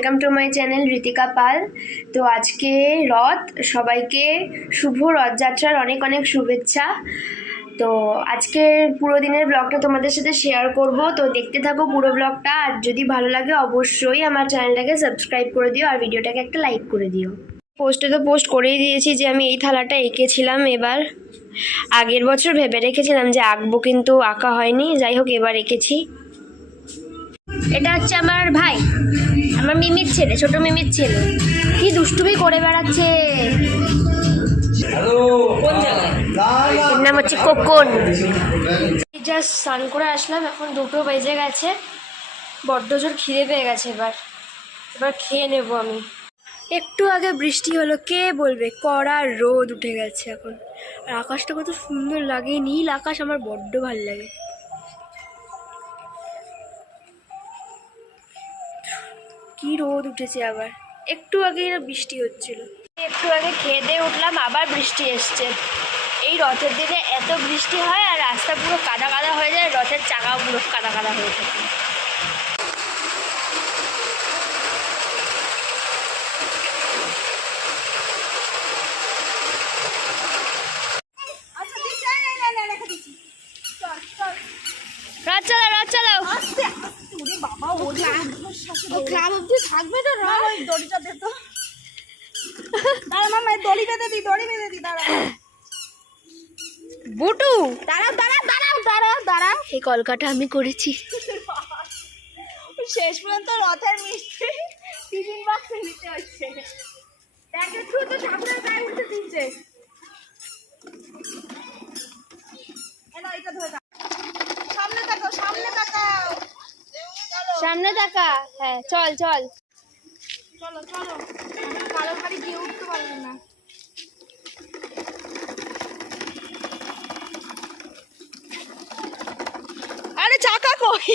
Welcome to my channel Ritika Pal. তো আজকে রথ, সবাইকে শুভ রথযাত্রার অনেক অনেক শুভেচ্ছা। তো আজকে পুরো দিনের ব্লগটা তোমাদের সাথে শেয়ার করব, তো দেখতে থাকো পুরো ব্লগটা। আর যদি ভালো লাগে অবশ্যই আমার চ্যানেলটাকে সাবস্ক্রাইব করে দিও আর ভিডিওটাকে একটা লাইক করে দিও। পোস্টে তো পোস্ট করেই দিয়েছি যে আমি এই থালাটা এঁকেছিলাম এবার। আগের বছর ভেবে রেখেছিলাম যে আঁকবো, কিন্তু আঁকা হয়নি। যাই হোক, এবার এঁকেছি। এটা হচ্ছে আমার ভাই, আমার মিমির ছেলে, ছোট মিমির ছেলে। কি দুষ্টুমি করে বেড়াচ্ছে। এর নাম হচ্ছে কোকন। জাস্ট স্নান করে আসলাম, এখন 2টো বেজে গেছে। বড্ড জোর খিদে পেয়ে গেছে। এবার খেয়ে নেবো আমি। একটু আগে বৃষ্টি হলো, কে বলবে কড়া রোদ উঠে গেছে এখন। আর আকাশটা কত সুন্দর লাগে, নীল আকাশ, আমার বড্ড ভালো লাগে। কি রোদ উঠেছে আবার। একটু আগে বৃষ্টি হচ্ছিল, একটু আগে খেয়ে দিয়ে উঠলাম, আবার বৃষ্টি এসছে। এই রথের দিনে এত বৃষ্টি হয় আর রাস্তা পুরো কাদা কাদা হয়ে যায়, রথের চাকাও পুরো কাদা কাদা হয়ে থাকে। রথ চালাও, রথ চালাও। ক্লাব অব্দি থাকবে তো দড়িটা দে তো। দাঁড়া মামা, দড়ি বেঁধে দি, দড়ি বেঁধে দি। দাঁড়া বুটু, দাঁড়াও দাঁড়াও দাঁড়াও দাঁড়াও দাঁড়াও। এই কলকাটা আমি করেছি। শেষ পর্যন্ত রথের মিষ্টি টিফিন বক্সে নিতে হচ্ছে। দেখে তুই তো ঠাকুরের গায়ে উঠে দিচ্ছে। এলো, এটা ধরে দাও। সামনে তাকাও, সামনে তাকাও। সামনে তাকা। হ্যাঁ, চল চল। চলো চলো, কালো বাড়ি গিয়ে উঠতে পারবে না। আরে চাকা কই?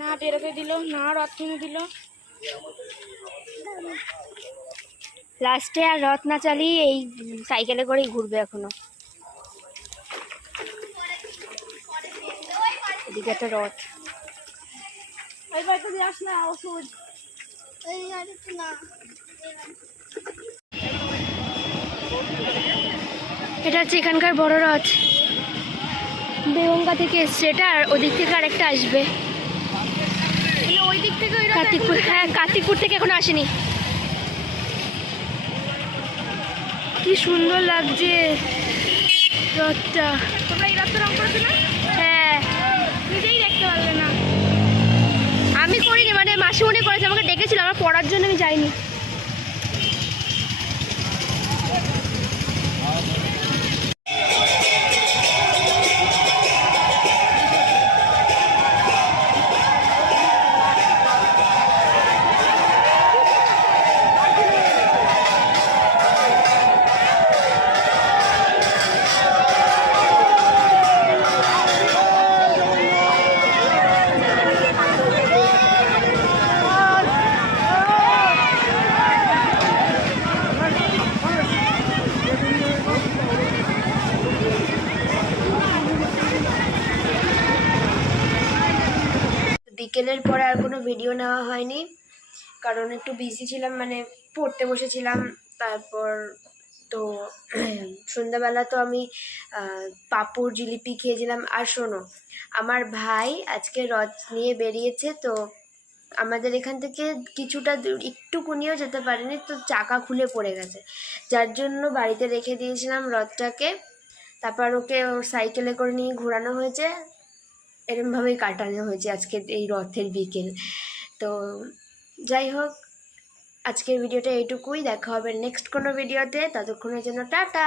না বেরোতে দিল না, রথ কিনে দিল। লাস্টে আর রথ না চালিয়ে এই সাইকেলে করেই ঘুরবে এখনো। এদিকে একটা রথ। ওই বাড়িতে যাস না, ওষুধ। এই গাড়িতে না। এটা হচ্ছে এখানকার বড় রথ। বেগঙ্গা থেকে এসছে এটা, আর ওদিক থেকে আরেকটা আসবে। ওই দিক থেকে কার্তিকপুর, হ্যাঁ কার্তিকপুর থেকে এখনো আসেনি। কি সুন্দর লাগছে রথটা। তোমরা এই রাস্তা রং করেছো না? হ্যাঁ, নিজেই দেখতে পারবে না। আমি করিনি, মানে মাসিমণি করেছে, আমাকে ডেকেছিল, আমার পড়ার জন্য আমি যাইনি। বিকেলের পরে আর কোনো ভিডিও নেওয়া হয়নি, কারণ একটু বিজি ছিলাম, মানে পড়তে বসেছিলাম। তারপর তো সন্ধ্যাবেলা তো আমি পাঁপড় জিলিপি খেয়েছিলাম। আর শোনো, আমার ভাই আজকে রথ নিয়ে বেরিয়েছে, তো আমাদের এখান থেকে কিছুটা একটুকুনিও যেতে পারেনি, তো চাকা খুলে পড়ে গেছে, যার জন্য বাড়িতে রেখে দিয়েছিলাম রথটাকে। তারপর ওকে ওর সাইকেলে করে নিয়ে ঘোরানো হয়েছে, এরমভাবেই কাটানো হয়েছে আজকে এই রথের বিকেল। তো যাই হোক, আজকের ভিডিওটা এইটুকুই। দেখা হবে নেক্সট কোনো ভিডিওতে, ততক্ষণের জন্য টাটা।